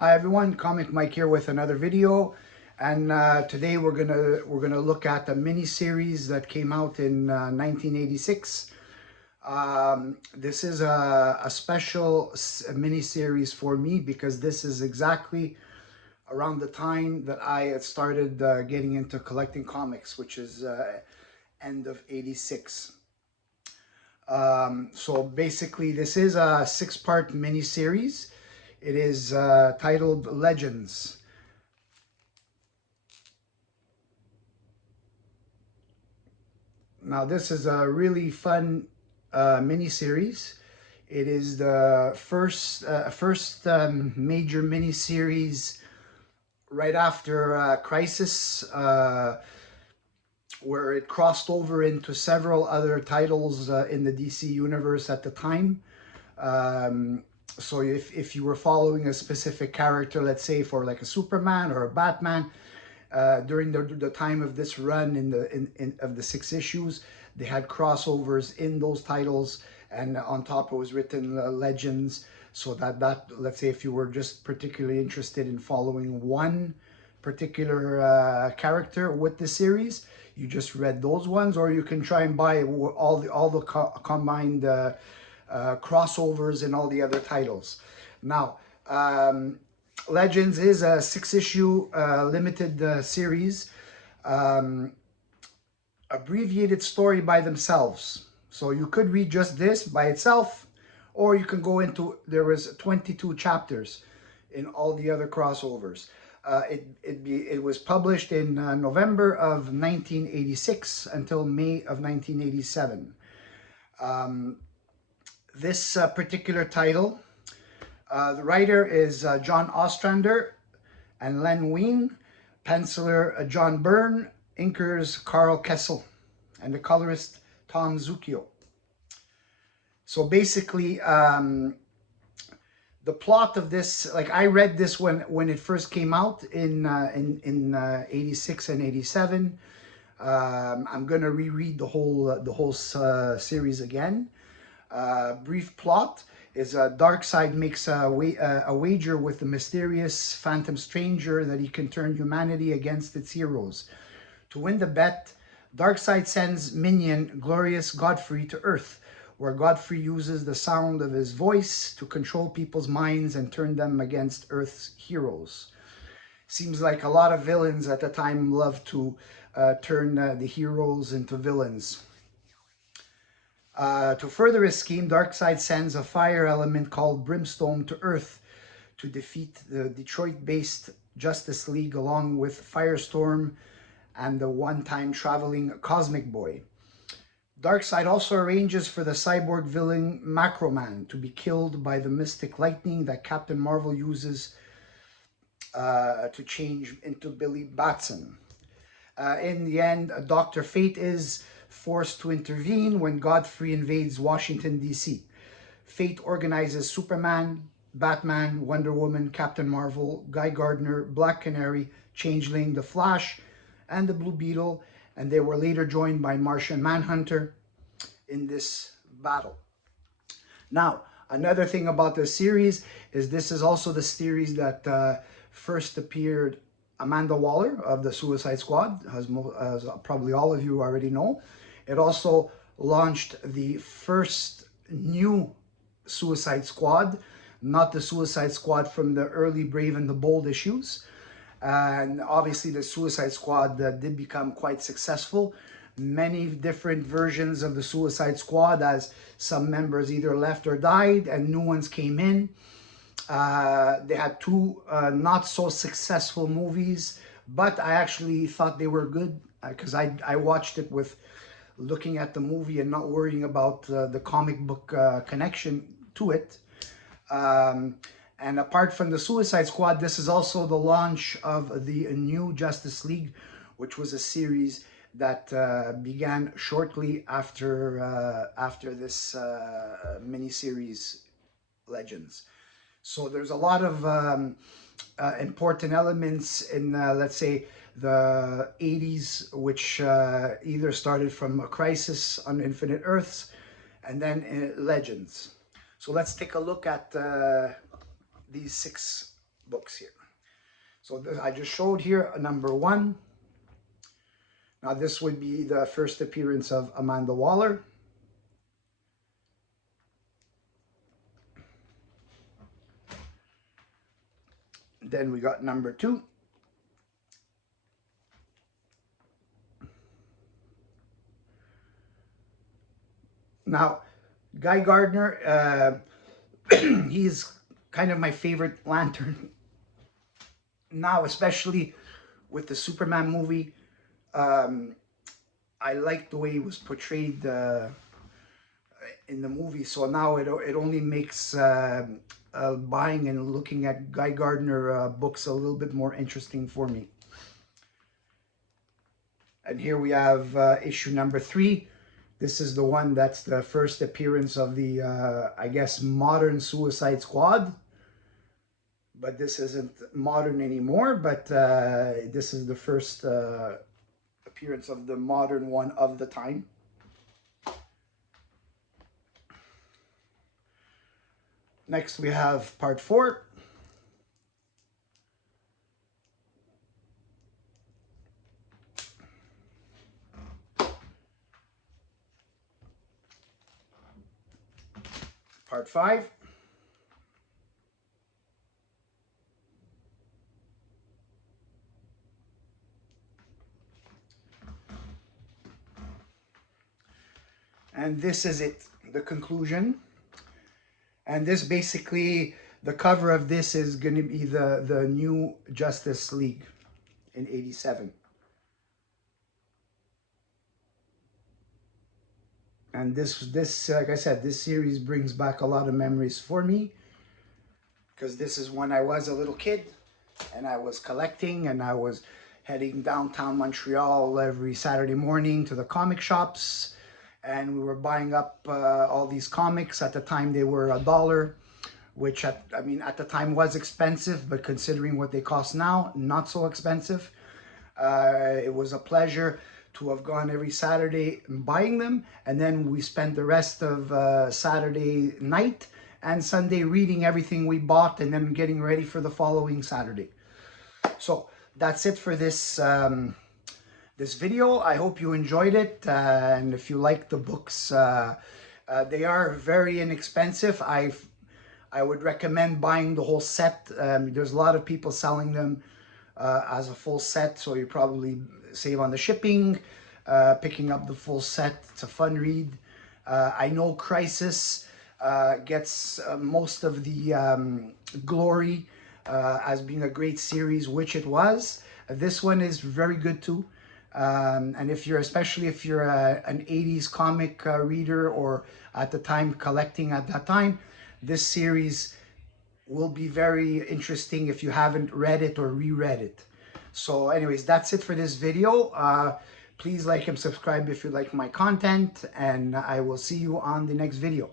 Hi everyone, Comic Mike here with another video, and today we're gonna look at a mini series that came out in 1986. This is a special mini series for me because this is exactly around the time that I had started getting into collecting comics, which is end of '86. So basically, this is a six-part mini series. It is titled Legends. Now, this is a really fun mini series. It is the first major mini series right after Crisis, where it crossed over into several other titles in the DC universe at the time. So if you were following a specific character, let's say for like a Superman or a Batman, during the time of this run of the six issues, they had crossovers in those titles, and on top it was written Legends. So that let's say if you were just particularly interested in following one particular character with the series, you just read those ones, or you can try and buy all the combined crossovers and all the other titles. Now, Legends is a six-issue limited series, um, abbreviated story by themselves. So you could read just this by itself, or you can go into, there was 22 chapters in all the other crossovers. It was published in November of 1986 until May of 1987. Um, this particular title, the writer is John Ostrander and Len Wein, penciler John Byrne, inkers Carl Kessel, and the colorist Tom Zucchio. So basically, the plot of this, like I read this when it first came out in '86 and '87. I'm gonna reread the whole series again. Brief plot is Darkseid makes a wager with the mysterious phantom stranger that he can turn humanity against its heroes. To win the bet, Darkseid sends minion Glorious Godfrey to Earth, where Godfrey uses the sound of his voice to control people's minds and turn them against Earth's heroes. Seems like a lot of villains at the time loved to turn the heroes into villains. To further his scheme, Darkseid sends a fire element called Brimstone to Earth to defeat the Detroit-based Justice League along with Firestorm and the one-time traveling Cosmic Boy. Darkseid also arranges for the cyborg villain Macroman to be killed by the mystic lightning that Captain Marvel uses to change into Billy Batson. In the end, Dr. Fate is forced to intervene when Godfrey invades Washington, D.C. Fate organizes Superman, Batman, Wonder Woman, Captain Marvel, Guy Gardner, Black Canary, Changeling, The Flash, and the Blue Beetle, and they were later joined by Martian Manhunter in this battle. Now, another thing about this series is this is also the series that first appeared Amanda Waller of the Suicide Squad, as probably all of you already know. It also launched the first new Suicide Squad, not the Suicide Squad from the early Brave and the Bold issues. And obviously, the Suicide Squad did become quite successful. Many different versions of the Suicide Squad, as some members either left or died, and new ones came in. They had two not so successful movies, but I actually thought they were good because I watched it with looking at the movie and not worrying about the comic book connection to it. Um, and apart from the Suicide Squad, this is also the launch of the new Justice League, which was a series that began shortly after this miniseries Legends. So there's a lot of important elements in, let's say, the 80s, which either started from a Crisis on Infinite Earths and then Legends. So let's take a look at these six books here. So I just showed here number 1. Now this would be the first appearance of Amanda Waller. Then we got number 2. Now, Guy Gardner, he's kind of my favorite Lantern now, especially with the Superman movie. I like the way he was portrayed in the movie, so now it only makes buying and looking at Guy Gardner books a little bit more interesting for me. And here we have issue number 3. This is the one that's the first appearance of the, I guess, modern Suicide Squad. But this isn't modern anymore, but this is the first appearance of the modern one of the time. Next we have part 4. Part 5. And this is it, the conclusion. And this basically, the cover of this is going to be the new Justice League in '87. And this, like I said, this series brings back a lot of memories for me, because this is when I was a little kid and I was collecting, and I was heading downtown Montreal every Saturday morning to the comic shops, and we were buying up all these comics. At the time they were $1, which at the time was expensive, but considering what they cost now, not so expensive. It was a pleasure to have gone every Saturday buying them, and then we spent the rest of Saturday night and Sunday reading everything we bought and then getting ready for the following Saturday. So that's it for this this video. I hope you enjoyed it, and if you like the books, they are very inexpensive. I would recommend buying the whole set. There's a lot of people selling them as a full set, so you probably save on the shipping. Picking up the full set, it's a fun read. I know Crisis gets most of the glory as being a great series, which it was. This one is very good too. And especially if you're an 80s comic reader, or at the time collecting at that time, this series will be very interesting if you haven't read it or reread it. So anyways, that's it for this video. Please like and subscribe if you like my content, and I will see you on the next video.